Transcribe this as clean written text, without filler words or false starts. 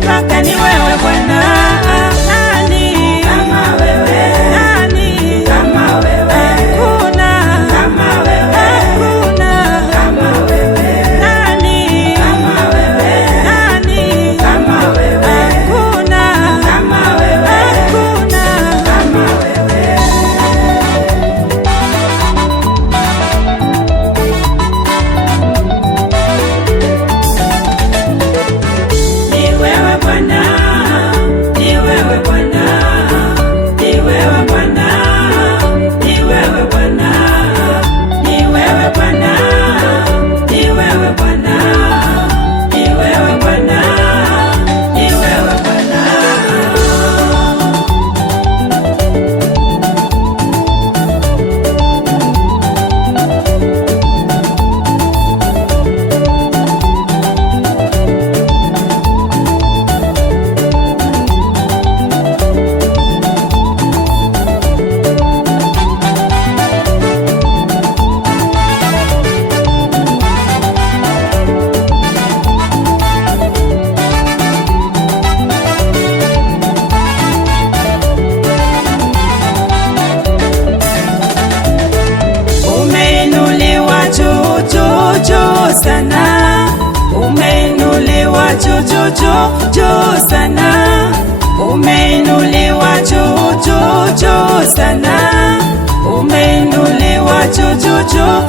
mipaka ni wewe Bwana. Nani kama wewe? Nani kama wewe? Hakuna kama wewe. Hakuna kama wewe. Nani kama wewe? Nani kama wewe? Hakuna kama wewe. Hakuna kama wewe. Ni wewe Bwana, ni wewe Bwana, ni wewe Bwana, ni wewe Bwana, ni wewe Bwana, ni wewe Bwana, ni wewe Bwana, ni wewe Bwana. Umeinuliwa juu juu juu sana, umeinuliwa juu juu juu juu sana, umeinuliwa juu juu juu sana, umeinuliwa juu juu juu